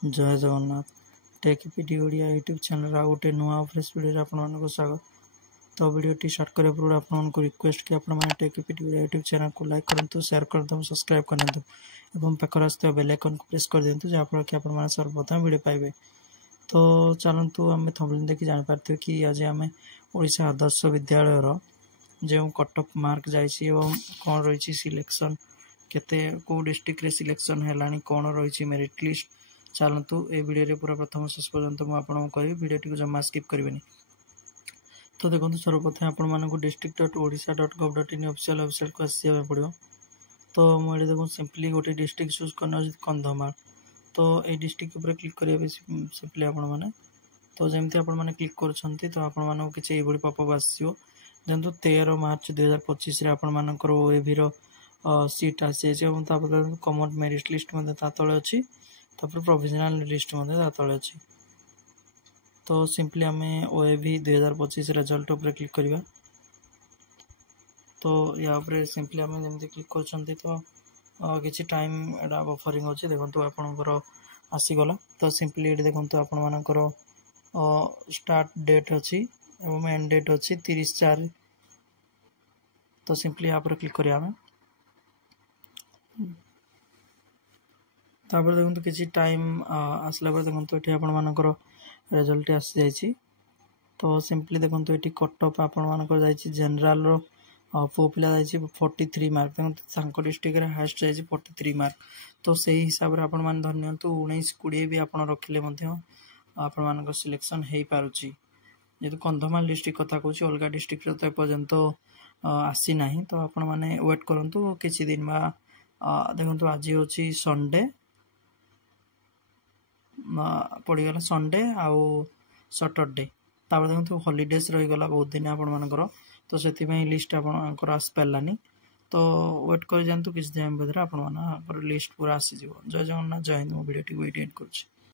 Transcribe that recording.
जय Jagannath टेकपीडी Odia YouTube channel आ गोटे नुआ फ्रेश वीडियो आपको स्वागत। तो वीडियो स्टार्ट करने पूर्व आपको रिक्वेस्ट कि आप टेकपीडी ओडिया यूट्यूब चैनल को लाइक करूँ, शेयर कर दूँ, सब्सक्राइब कर और पाखर आसुवा बेल आइकन को प्रेस कर दिंतु जहाँफल कि आप सर्वप्रथम वीडियो पाइबे। तो चलतु आम थंबनेल देखि जापारे कि आज आम ओडिशा आदर्श विद्यालय जो कट ऑफ मार्क जाइए कौन रही सिलेक्शन केते को डिस्ट्रिक्ट रे सिलेक्शन है कौन रही मेरिट लिस्ट। चलतु ए वीडियो पूरा प्रथम शेष पर्यंत मुझे कहि वीडियो जमा स्किप करेंगे। तो देखो सर्वप्रथम आपको district.odisha.gov.in ऑफिशियल वेबसाइट को आसवा पड़ो। तो मुझे देखो सिंपली गोटे डिस्ट्रिक्ट चूज करना कंधमाल। तो ये डिस्ट्रिक्ट ऊपर क्लिक करेंगे सिंपली आपने। तो जमती आपने क्लिक कर तो आपको किसी पॉपअप आसो जो 13 मार्च 2025 आपर ओएवी सीट आसी कमन मेरिट लिस्ट तले अच्छी प्रोविजनल लिस्ट तले अच्छी। तो सिंपली आम ओएवी 2025 रिजल्ट उपर क्लिक करवा। तो या सिंपली आम जमी क्लिक कर तो किसी टाइम एटा बफरिंग अच्छे देखो आपंकर आसीगला। तो सिंपली ये देखो आपर स्टार्ट डेट अच्छी और एंड डेट अच्छी 30/4। तो सिंपली यहाँ पर क्लिक करिया आम। तापर देखो किसी टाइम आसला देखो ये आपर रिजल्ट आसी जाइए। तो सिंपली देखो ये कट ऑफ आपर जनरल पु पिला 43 मार्क देखो डिस्ट्रिक्ट हाएस्ट जाइए 43 मार्क। तो से हिसाब से आपण मैंने धरनी 19-20 भी आप रखिले आपण सिलेक्शन हो पारुची। जेहेतु कंधमाल डिस्ट्रिक्ट कथा कहूँ अलग डिस्ट्रिक्ट तो एपर्यंत आसी ना। तो आपण मैंने वेट करूँ किसी दिन बा देखो आज हूँ संडे पड़गला संडे आउ सटरडे तापर देखो हॉलीडेज रहीगला बहुत दिन आपर। तो से लिस्ट आपंकर आस पारानी। तो वेट कर जातु किसी दिन भर आप लिस्ट पूरा आसीज। जय जगन्नाथ जय हिंद। मो वीडियो एंड करुच्ची।